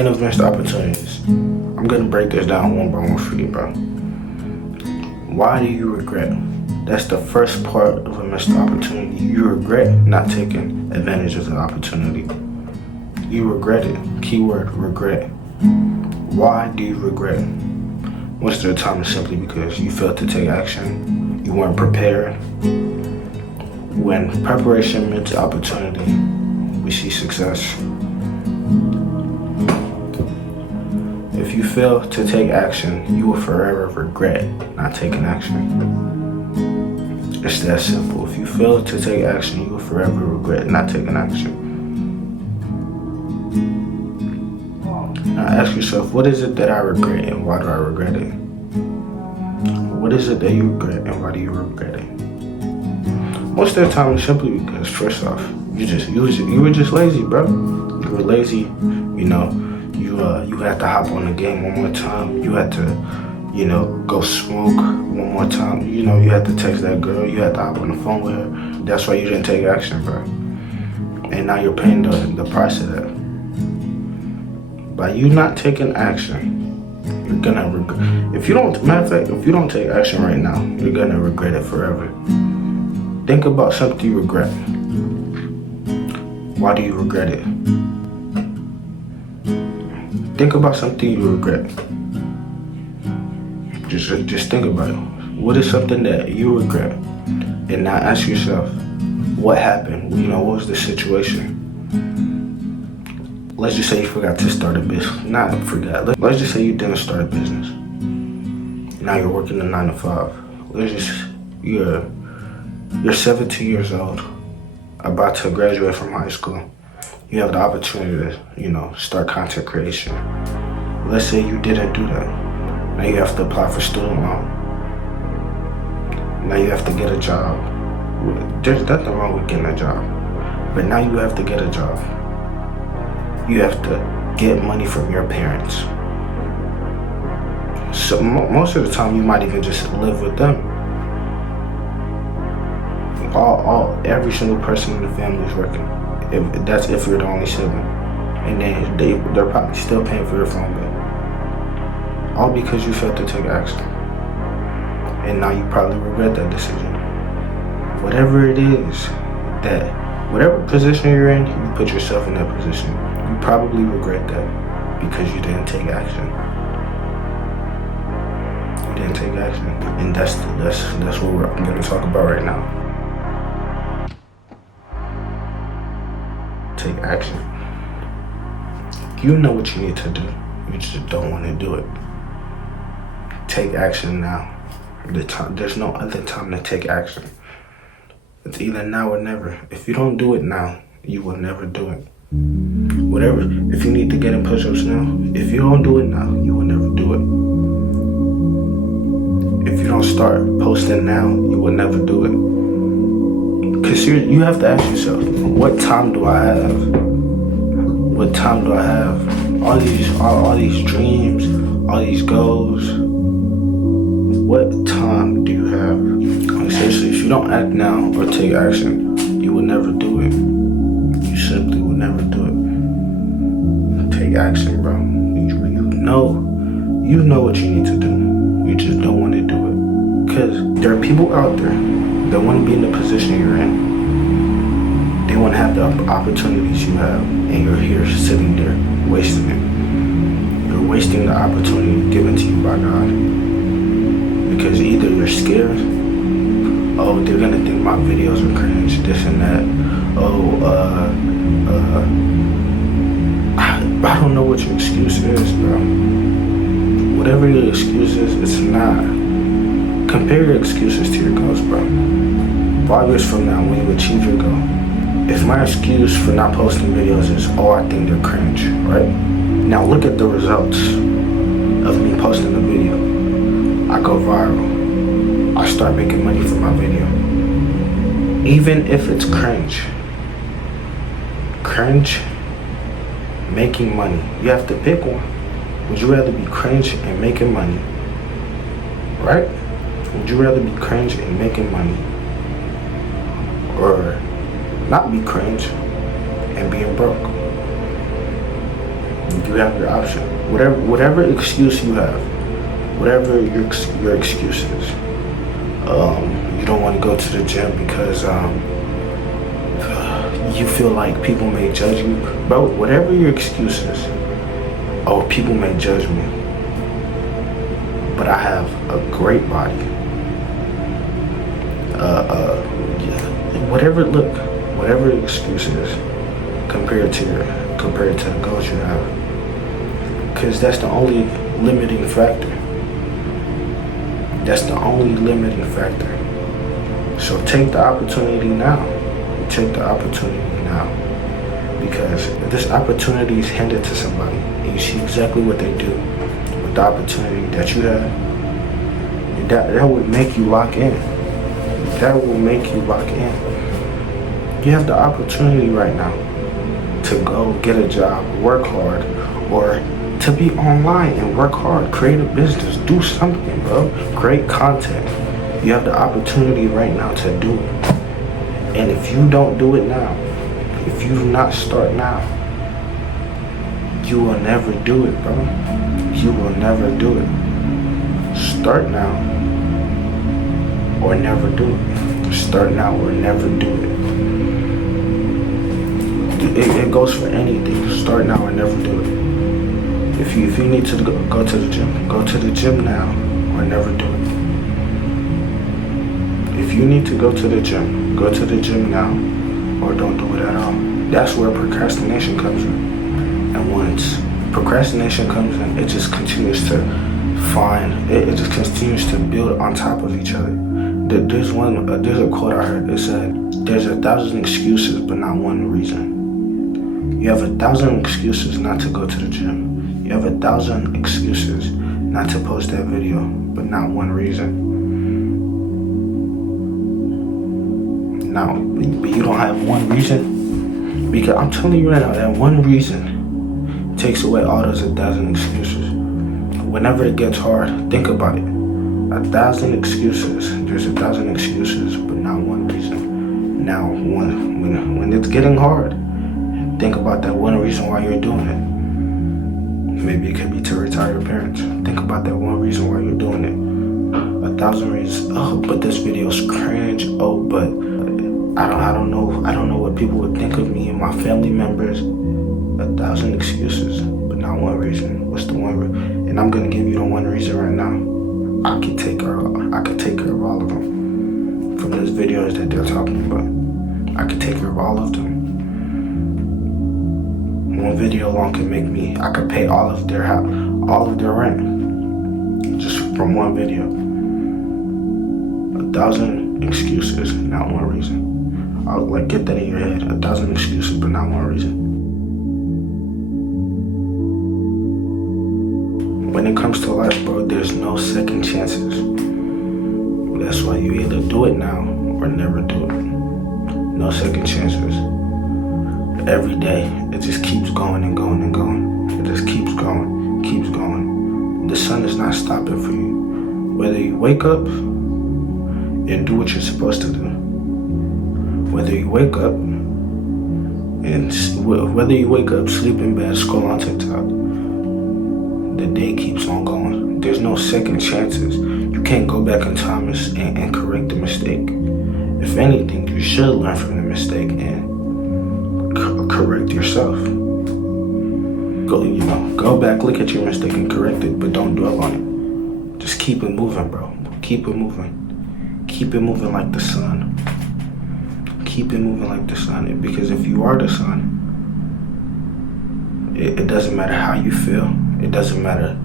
pain of missed opportunities. I'm gonna break this down one by one for you, bro. Why do you regret? That's the first part of a missed opportunity. You regret not taking advantage of the opportunity. You regret it. Keyword, regret. Why do you regret? Most of the time it's simply because you failed to take action. You weren't prepared. When preparation meets opportunity, we see success. If you fail to take action, you will forever regret not taking action. It's that simple. If you fail to take action, you will forever regret not taking action. Now ask yourself, what is it that I regret and why do I regret it? What is it that you regret and why do you regret it? Most of the time it's simply because, first off, you were just lazy, bro. You were lazy, you had to hop on the game one more time. You had to, go smoke one more time. You had to text that girl. You had to hop on the phone with her. That's why you didn't take action, bro. And now you're paying the price of that. By you not taking action, you're gonna regret. If you don't take action right now, you're gonna regret it forever. Think about something you regret. Why do you regret it? Think about something you regret. Just think about it. What is something that you regret? And now ask yourself, what happened? What was the situation? Let's just say you forgot to start a business. Not forgot. Let's just say you didn't start a business. Now you're working a 9 to 5. You're 17 years old, about to graduate from high school. You have the opportunity to, start content creation. Let's say you didn't do that. Now you have to apply for student loan. Now you have to get a job. There's nothing wrong with getting a job, but now you have to get a job. You have to get money from your parents. So most of the time you might even just live with them. Every single person in the family is working. If you're the only sibling, and they're probably still paying for your phone bill, all because you failed to take action. And now you probably regret that decision. Whatever it is, whatever position you're in, you put yourself in that position. You probably regret that because you didn't take action. You didn't take action, and that's what we're going to talk about right now. Take action. You know what you need to do. You just don't want to do it. Take action now. There's no other time to take action. It's either now or never. If you don't do it now, you will never do it. Whatever. If you need to get in push-ups now, if you don't do it now, you will never do it. If you don't start posting now, you will never do it. Because you have to ask yourself, what time do I have? What time do I have? All these dreams, all these goals. What time do you have? Like, seriously, if you don't act now or take action, you will never do it. You simply will never do it. Take action, bro. You know what you need to do. You just don't want to do it. Because there are people out there that want to be in the position you're in. They want to have the opportunities you have, and you're here sitting there wasting it. You're wasting the opportunity given to you by God. Because either you're scared, they're gonna think my videos are cringe, this and that. I don't know what your excuse is, bro. Whatever your excuse is, it's not. Compare your excuses to your goals, bro. 5 years from now, when you achieve your goal, if my excuse for not posting videos is, I think they're cringe, right? Now look at the results of me posting a video. I go viral. I start making money from my video. Even if it's cringe, making money, you have to pick one. Would you rather be cringe and making money, right? Would you rather be cringe and making money, or not be cringe and being broke? You have your option. Whatever excuse you have, whatever your excuse is. You don't want to go to the gym because you feel like people may judge you. Bro, whatever your excuse is, oh, people may judge me, but I have a great body. Whatever the excuse is, compared to the goals you have, because that's the only limiting factor. That's the only limiting factor. So take the opportunity now. Take the opportunity now, because if this opportunity is handed to somebody and you see exactly what they do with the opportunity that you have, that would make you lock in. That will make you lock in. You have the opportunity right now to go get a job, work hard, or to be online and work hard, create a business, do something, bro. Create content. You have the opportunity right now to do it. And if you don't do it now, if you do not start now, you will never do it, bro. You will never do it. Start now or never do it. Start now or never do it. It goes for anything. Start now or never do it. If you need to go to the gym, go to the gym now or never do it. If you need to go to the gym, go to the gym now or don't do it at all. That's where procrastination comes in. And once procrastination comes in, it just continues to it just continues to build on top of each other. There's a quote I heard. It said, there's 1,000 excuses but not one reason. You have 1,000 excuses not to go to the gym. You have 1,000 excuses not to post that video, but not one reason. Now, but you don't have one reason, because I'm telling you right now, that one reason takes away all those 1,000 excuses. Whenever it gets hard, think about it. 1,000 excuses. There's 1,000 excuses, but not one reason. Now, when it's getting hard, think about that one reason why you're doing it. Maybe it could be to retire your parents. Think about that one reason why you're doing it. 1,000 reasons. Oh, but this video's cringe. Oh, but I don't know what people would think of me and my family members. 1,000 excuses, but not one reason. What's the one and I'm gonna give you the one reason right now. I could take care of all of them. From those videos that they're talking about, I could take care of all of them. One video alone could make me, I could pay all of their rent just from one video. 1,000 excuses, not one reason. I would get that in your head. 1,000 excuses, but not one reason. When it comes to life, bro, there's no second chances. That's why you either do it now or never do it. No second chances. Every day, it just keeps going and going and going. It just keeps going, keeps going. The sun is not stopping for you. Whether you wake up and do what you're supposed to do, whether you wake up, sleep in bed, scroll on TikTok, the day keeps on going. There's no second chances. You can't go back in time and correct the mistake. If anything, you should learn from the mistake and correct yourself. Go back, look at your mistake and correct it, but don't dwell on it. Just keep it moving, bro. Keep it moving. Keep it moving like the sun. Keep it moving like the sun, because if you are the sun, it doesn't matter how you feel. It doesn't matter,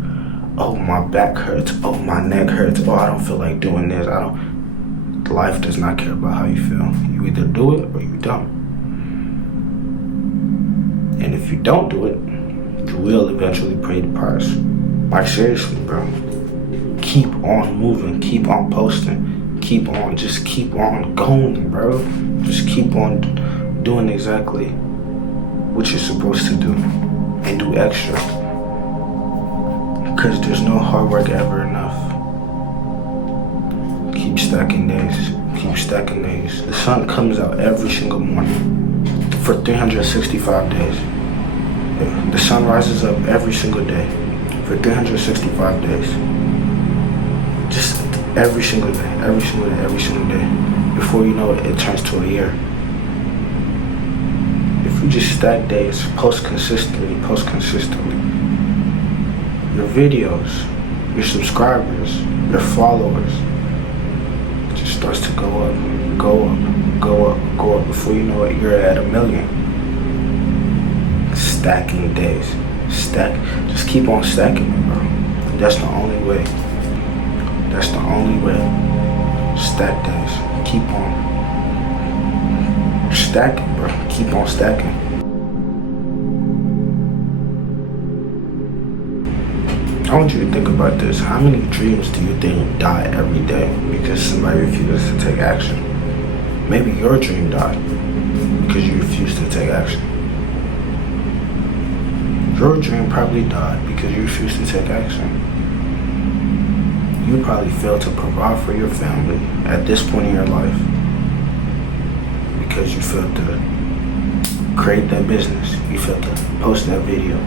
oh, my back hurts, oh, my neck hurts, oh, I don't feel like doing this. Life does not care about how you feel. You either do it or you don't. And if you don't do it, you will eventually pay the price. Like, seriously, bro. Keep on moving, keep on posting, keep on going, bro. Just keep on doing exactly what you're supposed to do and do extra. Because there's no hard work ever enough. Keep stacking days. Keep stacking days. The sun comes out every single morning for 365 days. The sun rises up every single day for 365 days. Just every single day, every single day, every single day. Before you know it, it turns to a year. If you just stack days, post consistently, your videos, your subscribers, your followers, it just starts to go up. Before you know it, you're at 1 million. Stacking days. Just keep on stacking it, bro. That's the only way. Stack days. Keep on stacking, bro. Keep on stacking. I want you to think about this. How many dreams do you think die every day because somebody refuses to take action? Maybe your dream died because you refused to take action. Your dream probably died because you refused to take action. You probably failed to provide for your family at this point in your life because you failed to create that business. You failed to post that video.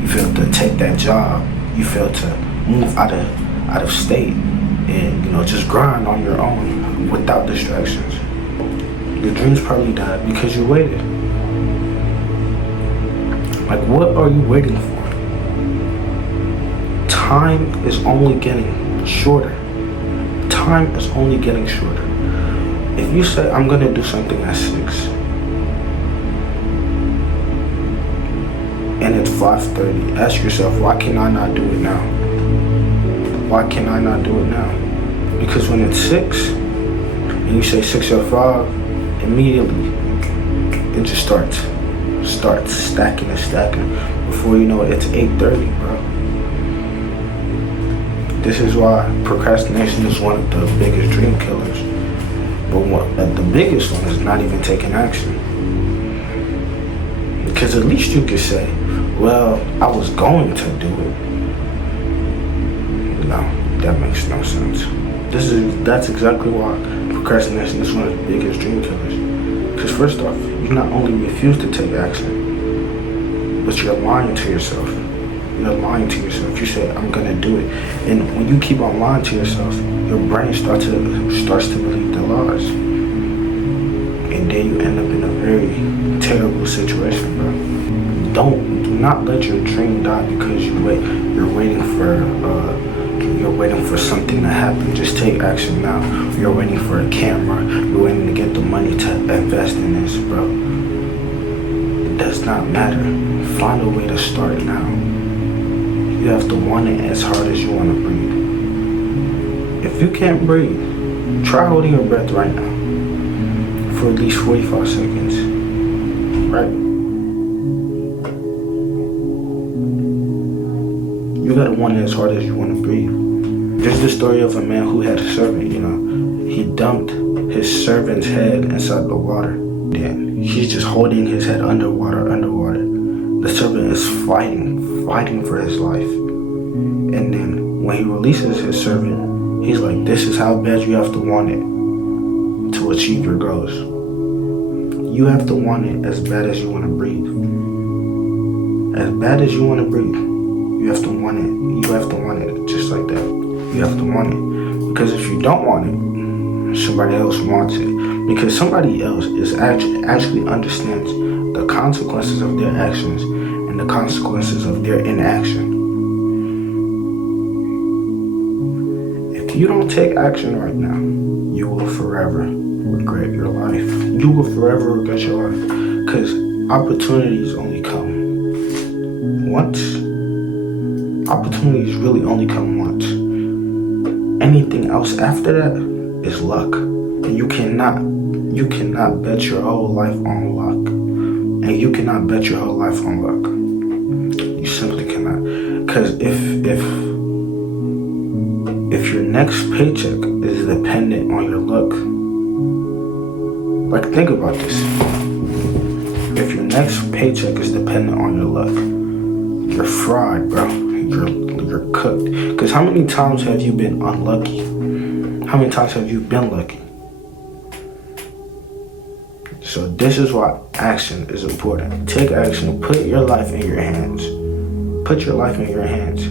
You failed to take that job. You failed to move out of state and, just grind on your own without distractions. Your dreams probably died because you waited. Like, what are you waiting for? Time is only getting shorter. Time is only getting shorter. If you say, I'm gonna do something at 6, and it's 5:30, ask yourself, why can I not do it now? Why can I not do it now? Because when it's 6, and you say 6:05, immediately, it just starts stacking and stacking. Before you know it, it's 8:30, bro. This is why procrastination is one of the biggest dream killers. But the biggest one is not even taking action. Because at least you could say, well, I was going to do it. No, that makes no sense. That's exactly why procrastination is one of the biggest dream killers. Because first off, you not only refuse to take action, but you're lying to yourself. You're lying to yourself. You say, I'm gonna do it. And when you keep on lying to yourself, your brain starts to believe the lies. And then you end up in a very terrible situation, bro. Do not let your dream die because you're waiting for something to happen. Just take action now. You're waiting for a camera. You're waiting to get the money to invest in this, bro. It does not matter. Find a way to start now. You have to want it as hard as you want to breathe. If you can't breathe, try holding your breath right now for at least 45 seconds. Right? You gotta want it as hard as you want to breathe. There's the story of a man who had a servant, He dumped his servant's head inside the water. Then he's just holding his head underwater. The servant is fighting for his life. And then when he releases his servant, he's like, this is how bad you have to want it to achieve your goals. You have to want it as bad as you want to breathe. As bad as you want to breathe, you have to want it. You have to want it just like that. You have to want it. Because if you don't want it, somebody else wants it. Because somebody else is actually understands the consequences of their actions and the consequences of their inaction. If you don't take action right now, you will forever regret your life. You will forever regret your life. Because opportunities only come once. Opportunities really only come once. Anything else after that is luck. And you cannot bet your whole life on luck. And you cannot bet your whole life on luck. You simply cannot. Because if your next paycheck is dependent on your luck, like, think about this. If your next paycheck is dependent on your luck, you're fried, bro. You're cooked. Because how many times have you been unlucky? How many times have you been lucky? So this is why action is important. Take action. Put your life in your hands. Put your life in your hands.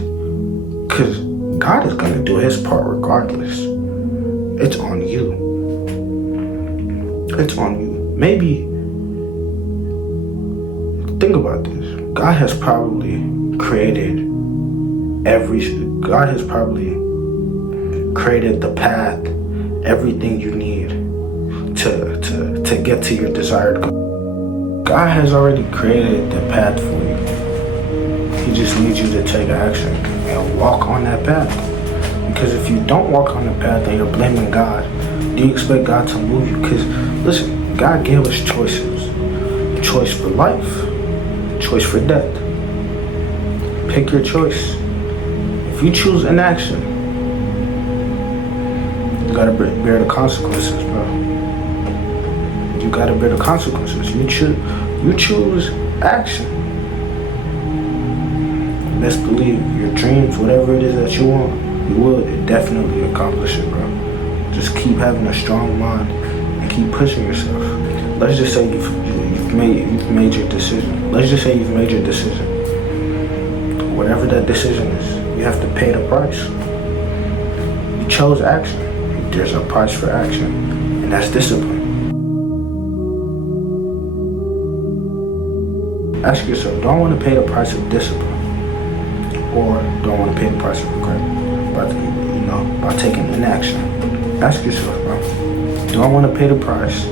Because God is going to do his part regardless. It's on you. It's on you. Maybe, think about this. God has probably created the path, everything you need to get to your desired goal. God has already created the path for you. He just needs you to take action and walk on that path. Because if you don't walk on the path and you're blaming God, do you expect God to move you? Because listen, God gave us choices. Choice for life, choice for death. Pick your choice. If you choose inaction, you gotta bear the consequences, bro. You gotta bear the consequences. You choose action. Best believe your dreams, whatever it is that you want, you will definitely accomplish it, bro. Just keep having a strong mind and keep pushing yourself. Let's just say you've made your decision. Let's just say you've made your decision. Whatever that decision is, you have to pay the price. You chose action. There's a price for action, and that's discipline. Ask yourself, do I want to pay the price of discipline? Or do I want to pay the price of regret by taking inaction? Ask yourself, bro, do I want to pay the price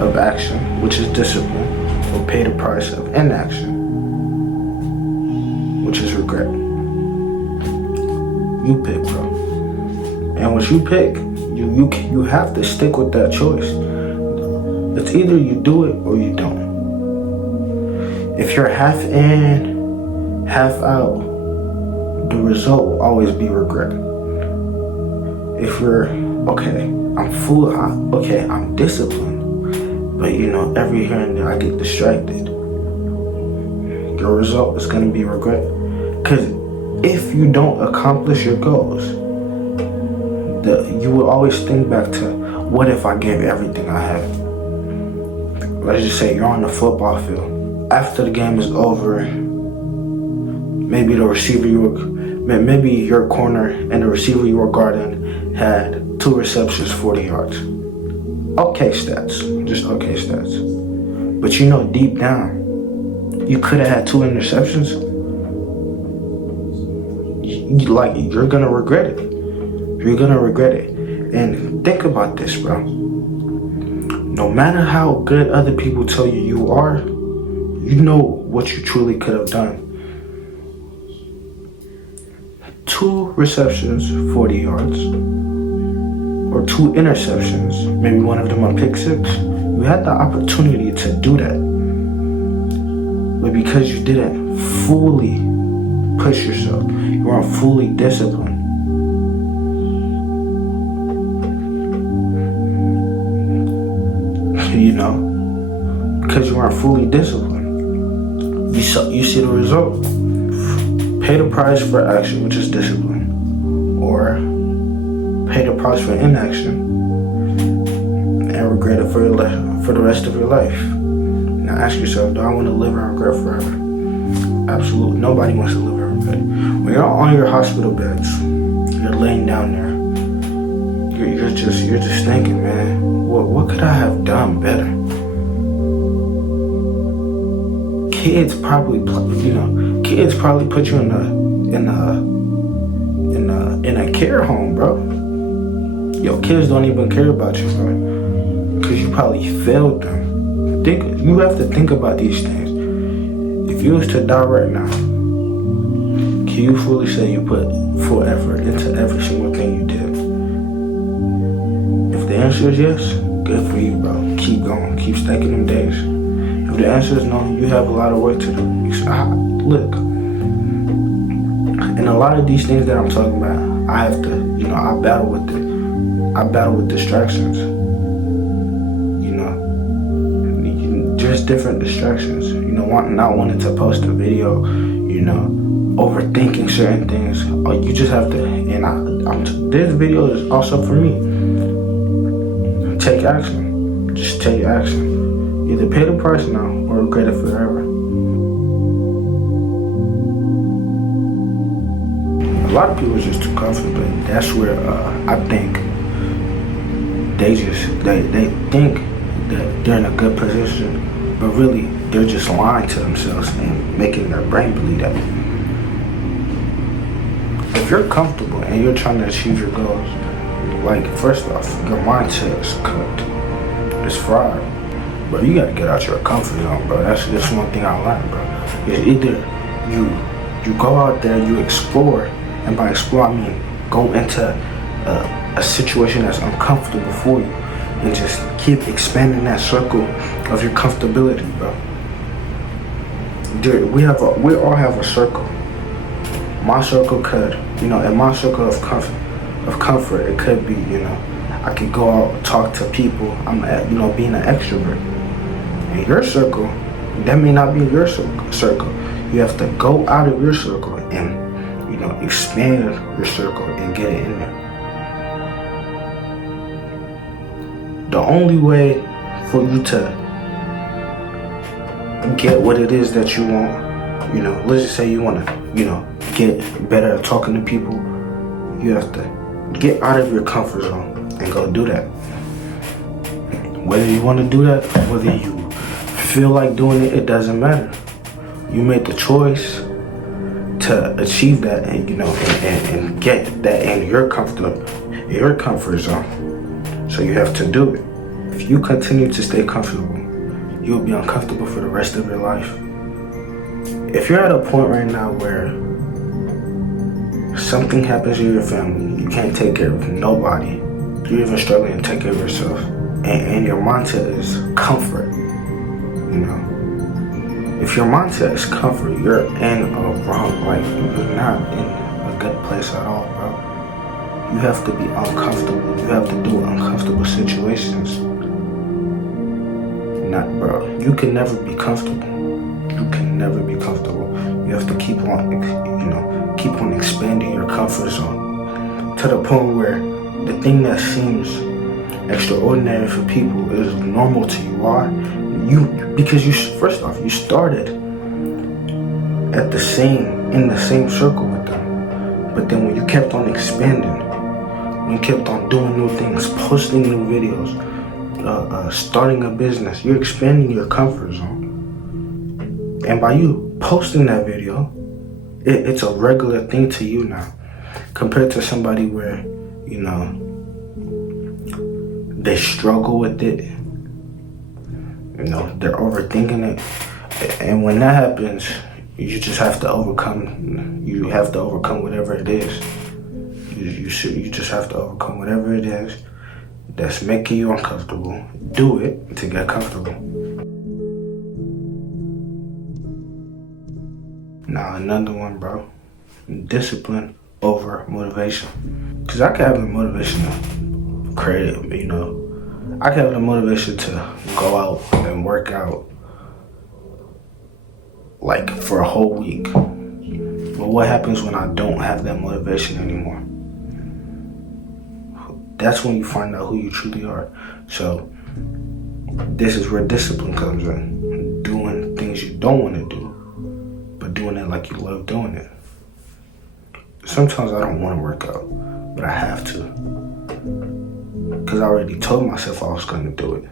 of action, which is discipline, or pay the price of inaction, which is regret? You pick, bro. And once you pick, you have to stick with that choice. It's either you do it or you don't. If you're half in, half out, the result will always be regret. If you're, I'm disciplined, but every here and there I get distracted, your result is going to be regret. Because if you don't accomplish your goals, you will always think back to, what if I gave everything I had? Let's just say you're on the football field. After the game is over, maybe maybe your corner and the receiver you were guarding had 2 receptions, 40 yards. Okay stats, just okay stats. But deep down, you could have had 2 interceptions. You're gonna regret it. You're gonna regret it. And think about this, bro. No matter how good other people tell you you are, you know what you truly could have done. 2 receptions, 40 yards, or 2 interceptions, maybe one of them a pick 6. You had the opportunity to do that. But because you didn't fully push yourself, you weren't fully disciplined, because you weren't fully disciplined, you see the result. Pay the price for action, which is discipline, or pay the price for inaction and regret it for the rest of your life. Now ask yourself, do I want to live in regret forever? Absolutely, nobody wants to live in regret. When you're on your hospital beds, you're laying down there, you're just thinking, man, what could I have done better? Kids probably put you in a care home, bro. Your kids don't even care about you, bro, because you probably failed them. You have to think about these things. If you was to die right now, can you fully say you put full effort into every single thing you did? If the answer is yes, good for you, bro. Keep going. Keep stacking them days. If the answer is no, you have a lot of work to do. Look, and a lot of these things that I'm talking about, I have to, I battle with it. I battle with distractions. Just different distractions. Not wanting to post a video, overthinking certain things. You just have to, and this video is also for me. Take action. Just take action. Either pay the price now or regret it forever. A lot of people are just too comfortable, and that's where I think they think that they're in a good position, but really they're just lying to themselves and making their brain believe that. If you're comfortable and you're trying to achieve your goals, like, first off, your mindset is cooked. It's fried. Bro, you gotta get out your comfort zone, bro. That's just one thing I learned, bro. It's either you go out there, you explore, and by explore I mean go into a situation that's uncomfortable for you, and just keep expanding that circle of your comfortability, bro. Dude, we all have a circle. My circle could, in my circle of comfort, it could be, I could go out, talk to people. I'm, being an extrovert. In your circle, that may not be your circle. You have to go out of your circle and, expand your circle and get it in there. The only way for you to get what it is that you want, let's just say you want to, get better at talking to people, you have to get out of your comfort zone and go do that. Whether you want to do that, whether you feel like doing it, it doesn't matter. You made the choice to achieve that, and and get that in your comfort zone. So you have to do it. If you continue to stay comfortable, you'll be uncomfortable for the rest of your life. If you're at a point right now where something happens in your family, you can't take care of nobody, you're even struggling to take care of yourself, and your mindset is comfort, if your mindset is comfort, you're in a wrong, you're not in a good place at all, bro. You have to be uncomfortable. You have to do uncomfortable situations. Bro, you can never be comfortable. You can never be comfortable. You have to keep on expanding your comfort zone to the point where the thing that seems extraordinary for people is normal to you. Why? Because first off, you started in the same circle with them. But then when you kept on expanding, when you kept on doing new things, posting new videos, starting a business, you're expanding your comfort zone. And by you posting that video, it's a regular thing to you now, compared to somebody where, they struggle with it. They're overthinking it. And when that happens, you just have to overcome. You have to overcome whatever it is. You just have to overcome whatever it is that's making you uncomfortable. Do it to get comfortable. Now another one, bro. Discipline over motivation. Because I can have the motivation to create, I can have the motivation to go out and work out for a whole week. But what happens when I don't have that motivation anymore? That's when you find out who you truly are. So this is where discipline comes in. Doing things you don't want to do, but doing it like you love doing it. Sometimes I don't want to work out, but I have to. Because I already told myself I was going to do it.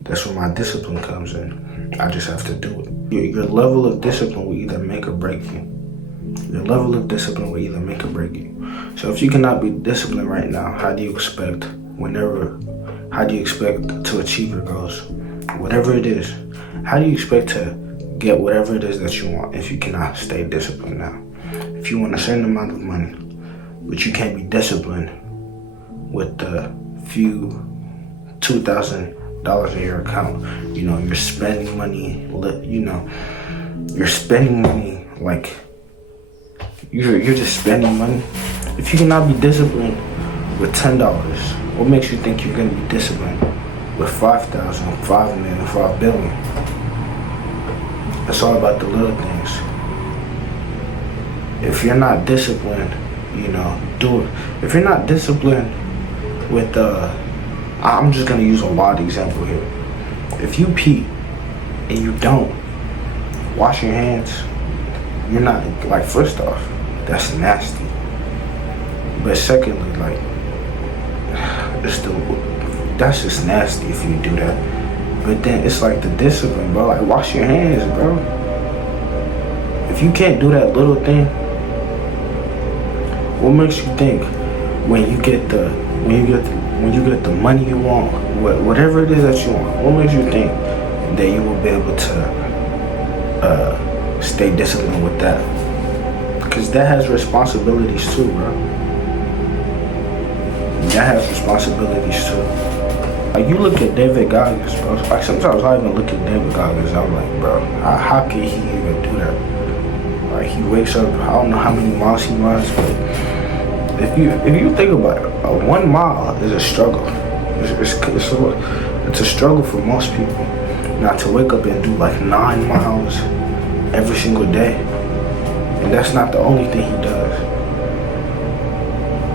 That's where my discipline comes in. I just have to do it. Your level of discipline will either make or break you. Your level of discipline will either make or break you. So if you cannot be disciplined right now, how do you expect to achieve your goals? Whatever it is, how do you expect to get whatever it is that you want if you cannot stay disciplined now? If you want a certain amount of money, but you can't be disciplined with the few $2,000 in your account, you're spending money, you're spending money like you're just spending money. If you cannot be disciplined with $10, what makes you think you're gonna be disciplined with 5,000, 5 million, 5 billion? It's all about the little things. If you're not disciplined, do it. If you're not disciplined with I'm just gonna use a wild example here. If you pee and you don't wash your hands, you're not, like, first off, that's nasty. But secondly, like, that's just nasty if you do that. But then it's like the discipline, bro. Like, wash your hands, bro. If you can't do that little thing, what makes you think when you get the money you want, whatever it is that you want, what makes you think that you will be able to stay disciplined with that? Because that has responsibilities too, bro. That has responsibilities too. Like, you look at David Goggins, bro. Like, sometimes I even look at David Goggins, I'm like, bro, how can he even do that? Like, he wakes up, I don't know how many miles he runs, but if you think about it, 1 mile is a struggle. It's a struggle for most people. Not to wake up and do like 9 miles every single day. And that's not the only thing he does.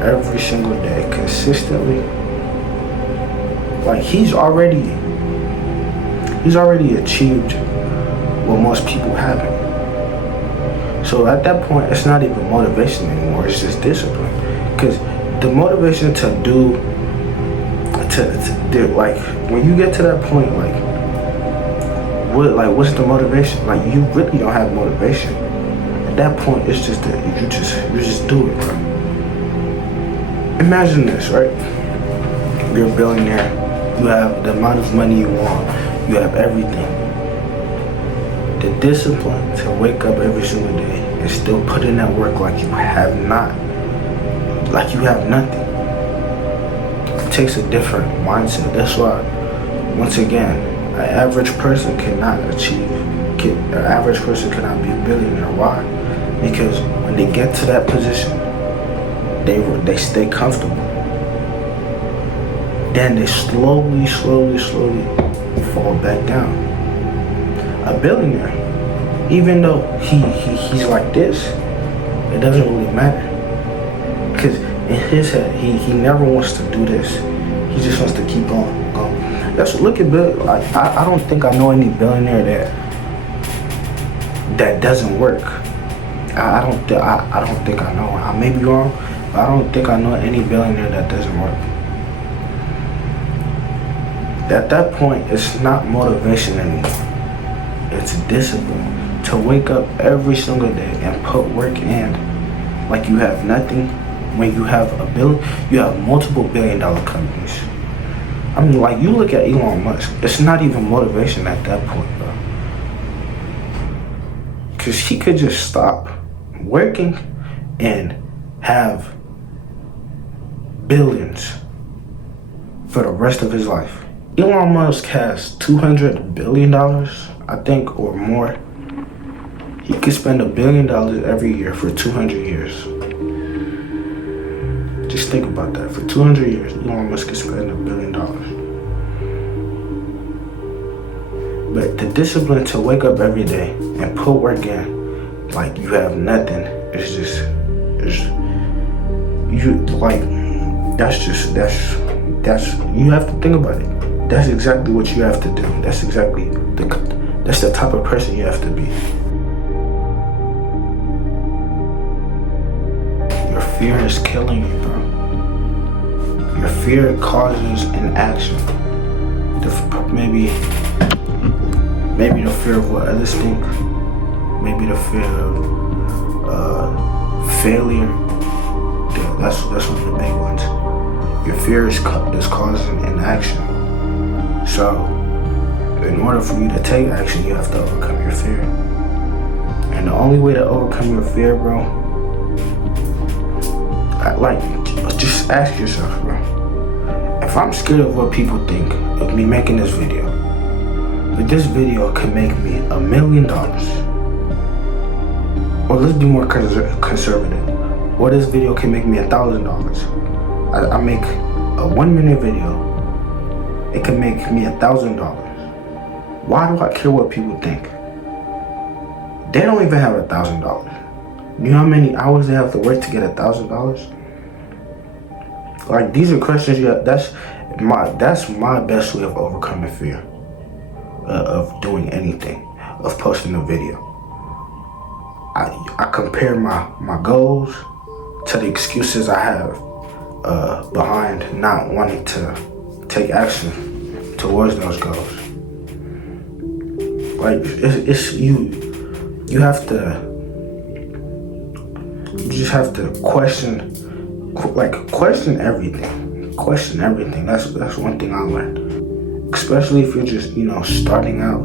Every single day, consistently. Like, he's already achieved what most people haven't. So at that point, it's not even motivation anymore, it's just discipline. Because the motivation to do, like, when you get to that point, like, what's the motivation? Like, you really don't have motivation. At that point, it's just that you just do it, bro. Imagine this, right? You're a billionaire. You have the amount of money you want. You have everything. The discipline to wake up every single day and still put in that work like you have nothing. It takes a different mindset. That's why, once again, an average person cannot be a billionaire. Why? Because when they get to that position, they stay comfortable. Then they slowly fall back down. A billionaire, even though he's like this, it doesn't really matter. Because in his head, he never wants to do this. He just wants to keep going. Look at Bill. Like, I don't think I know any billionaire that doesn't work. I don't think I know. I may be wrong, but I don't think I know any billionaire that doesn't work. At that point, it's not motivation anymore. It's discipline to wake up every single day and put work in like you have nothing. When you have you have multiple billion-dollar companies. I mean, like, you look at Elon Musk, it's not even motivation at that point, bro. Because he could just stop working and have billions for the rest of his life. Elon Musk has $200 billion, I think, or more. He could spend $1 billion every year for 200 years. Just think about that. For 200 years, Elon Musk could spend $1 billion. But the discipline to wake up every day and put work in like you have nothing, you have to think about it. That's exactly what you have to do. That's the type of person you have to be. Your fear is killing you, bro. Your fear causes inaction. Maybe the fear of what others think. Maybe the fear of failure. Yeah, that's one of the big ones. Your fear is causing inaction. So, in order for you to take action, you have to overcome your fear. And the only way to overcome your fear, bro, just ask yourself, bro. If I'm scared of what people think of me making this video, but this video could make me $1 million, or let's be more conservative, or this video can make me $1,000. I make a 1 minute video, it can make me $1,000. Why do I care what people think? They don't even have $1,000. You know how many hours they have to work to get $1,000? Like, these are questions That's my best way of overcoming fear of doing anything, of posting a video. I compare my goals to the excuses I have behind not wanting to take action towards those goals. Like it's you have to, you just have to question everything. Question everything. That's one thing I learned. Especially if you're just, starting out,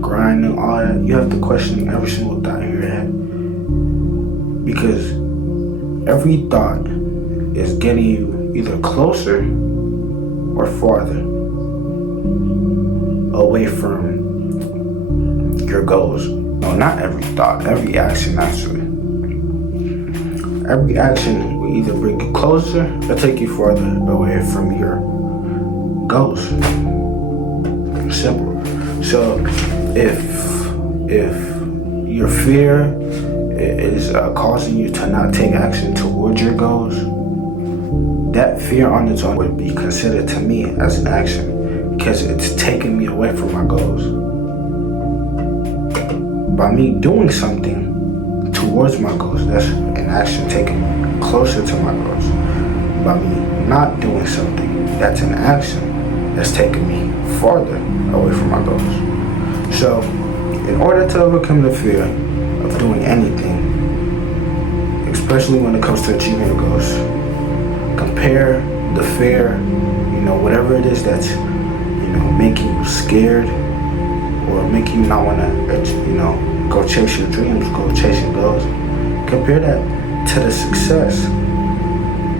grinding, all that. You have to question every single thought in your head. Because every thought is getting you either closer or farther away from your goals. No, not every thought, every action actually. Every action will either bring you closer or take you farther away from your goals. Simple. So if your fear is causing you to not take action towards your goals, that fear on its own would be considered to me as an action, because it's taking me away from my goals. By me doing something towards my goals, that's an action taking me closer to my goals. By me not doing something, that's an action that's taking me farther away from my goals. So, in order to overcome the fear of doing anything, especially when it comes to achieving your goals, compare the fear, whatever it is that's, making you scared or making you not want to, go chase your dreams, go chase your goals. Compare that to the success.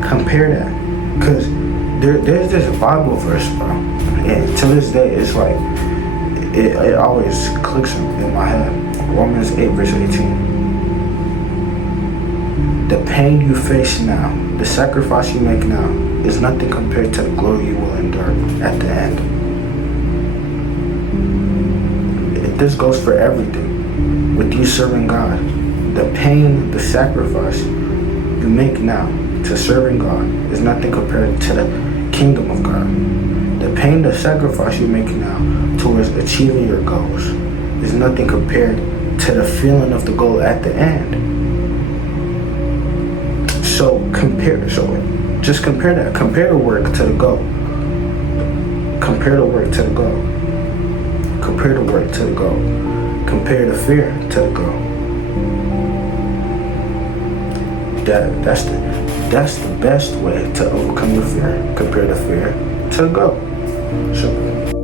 Compare that. Because there's this Bible verse, bro. And to this day, it's like, it always clicks in my head. Romans 8 verse 18. The pain you face now, the sacrifice you make now, is nothing compared to the glory you will endure at the end. This goes for everything. With you serving God, the pain, the sacrifice you make now to serving God is nothing compared to the kingdom of God. The pain, the sacrifice you make now towards achieving your goals is nothing compared to the feeling of the goal at the end. So just compare that. Compare the work to the goal. Compare the work to the goal. Compare the work to the goal. Compare the fear to the goal. That's the best way to overcome the fear. Compare the fear to the goal. Simple.